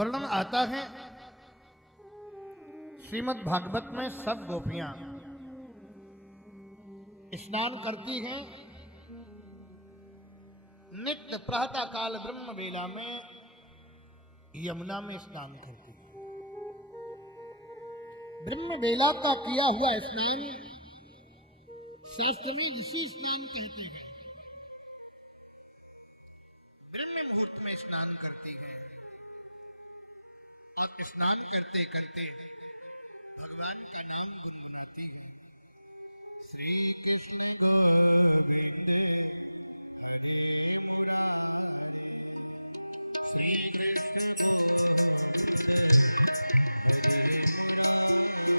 वर्णन आता है श्रीमद् भागवत में, सब गोपियां स्नान करती हैं नित्य प्रातः काल ब्रह्म बेला में यमुना में स्नान करती हैं। ब्रह्म बेला का किया हुआ स्नान शास्त्र में ऋषि स्नान कहते हैं। ब्रह्म मुहूर्त में स्नान करती हैं और स्नान करते करते भगवान का नाम गुनगुनाती हैं। श्री कृष्ण गोविंद हरे मुरारे, श्री कृष्ण गोविंद हरे मुरारे,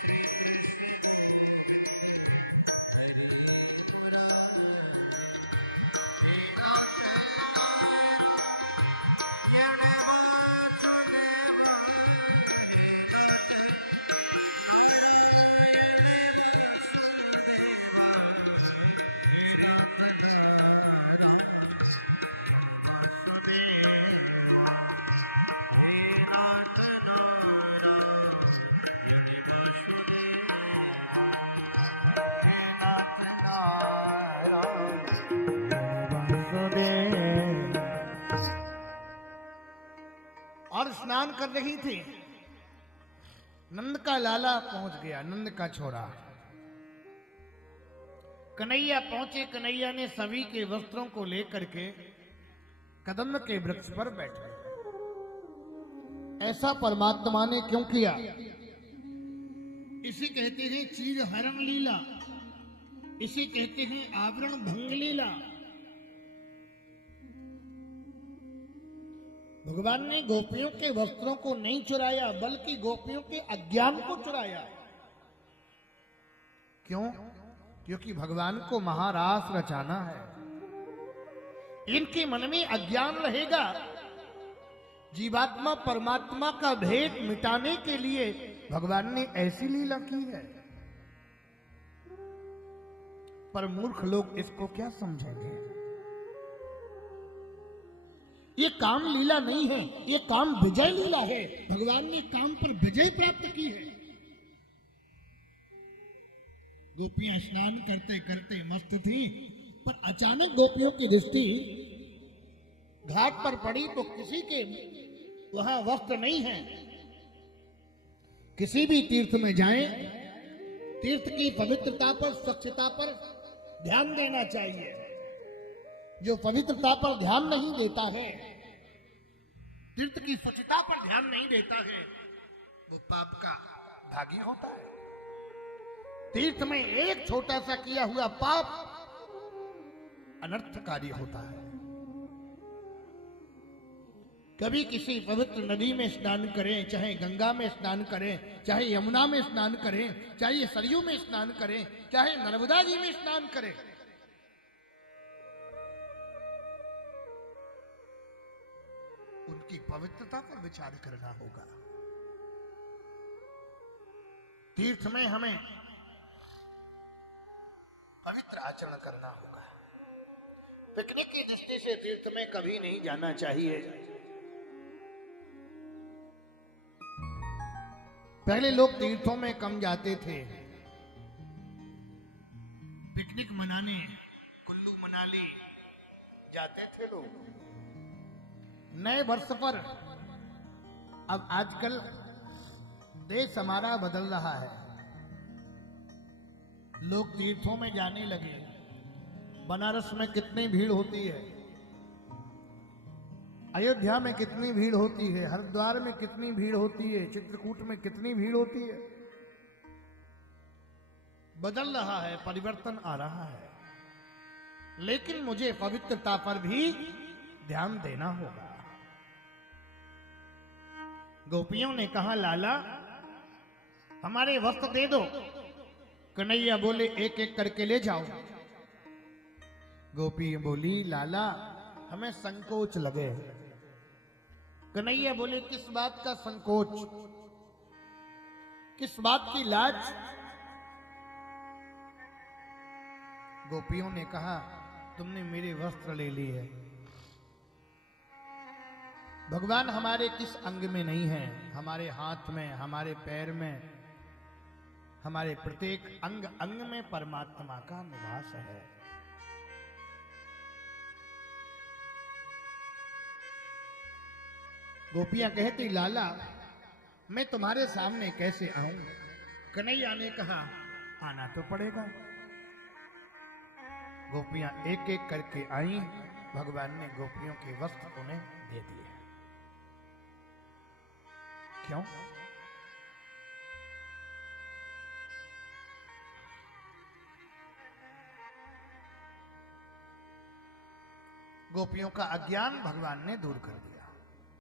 श्री कृष्ण गोविंद हरे मुरारे। हे नाथ नारायण वासुदेव, हे नाथ नारायण वासुदेव, हे नाथ नारायण वासुदेव, हे नाथ नारायण वासुदेव, हे नाथ नारायण वासुदेव। और स्नान कर रही थी, नंद का लाला पहुंच गया, नंद का छोरा कन्हैया पहुंचे। कन्हैया ने सभी के वस्त्रों को लेकर के कदम्ब के वृक्ष पर बैठे। ऐसा परमात्मा ने क्यों किया? इसे कहते हैं चीर हरण लीला, इसे कहते हैं आवरण भंग लीला। भगवान ने गोपियों के वस्त्रों को नहीं चुराया, बल्कि गोपियों के अज्ञान को चुराया। क्यों? क्योंकि भगवान को महारास रचाना है। इनके मन में अज्ञान रहेगा। जीवात्मा परमात्मा का भेद मिटाने के लिए भगवान ने ऐसी लीला की है। पर मूर्ख लोग इसको क्या समझेंगे? ये काम लीला नहीं है, ये काम विजय लीला है। भगवान ने काम पर विजय प्राप्त की है। गोपियां स्नान करते करते मस्त थीं, पर अचानक गोपियों की दृष्टि घाट पर पड़ी तो किसी के वहां वस्त्र नहीं है। किसी भी तीर्थ में जाएं, तीर्थ की पवित्रता पर, स्वच्छता पर ध्यान देना चाहिए। जो पवित्रता पर ध्यान नहीं देता है, तीर्थ की शुचिता पर ध्यान नहीं देता है, वो पाप का भागी होता है। तीर्थ में एक छोटा सा किया हुआ पाप अनर्थकारी होता है। कभी किसी पवित्र नदी में स्नान करें, चाहे गंगा में स्नान करें, चाहे यमुना में स्नान करें, चाहे सरयू में स्नान करें, चाहे नर्मदा जी में स्नान करें, उनकी पवित्रता पर विचार करना होगा। तीर्थ में हमें पवित्र आचरण करना होगा। पिकनिक की दृष्टि से तीर्थ में कभी नहीं जाना चाहिए। पहले लोग तीर्थों में कम जाते थे, पिकनिक मनाने कुल्लू मनाली जाते थे लोग। नए वर्ष पर अब आजकल देश हमारा बदल रहा है, लोग तीर्थों में जाने लगे। बनारस में कितनी भीड़ होती है, अयोध्या में कितनी भीड़ होती है, हरिद्वार में कितनी भीड़ होती है, चित्रकूट में कितनी भीड़ होती है। बदल रहा है, परिवर्तन आ रहा है। लेकिन मुझे पवित्रता पर भी ध्यान देना होगा। गोपियों ने कहा, लाला हमारे वस्त्र दे दो। कन्हैया बोले, एक एक करके ले जाओ। गोपी बोली, लाला हमें संकोच लगे। कन्हैया बोले, किस बात का संकोच, किस बात की लाज? गोपियों ने कहा, तुमने मेरे वस्त्र ले लिए। भगवान हमारे किस अंग में नहीं है? हमारे हाथ में, हमारे पैर में, हमारे प्रत्येक अंग अंग में परमात्मा का निवास है। गोपियां कहती, लाला मैं तुम्हारे सामने कैसे आऊं? कन्हैया ने कहा, आना तो पड़ेगा। गोपियां एक एक करके आई। भगवान ने गोपियों के वस्त्र उन्हें दे दिए। क्यों? गोपियों का अज्ञान भगवान ने दूर कर दिया।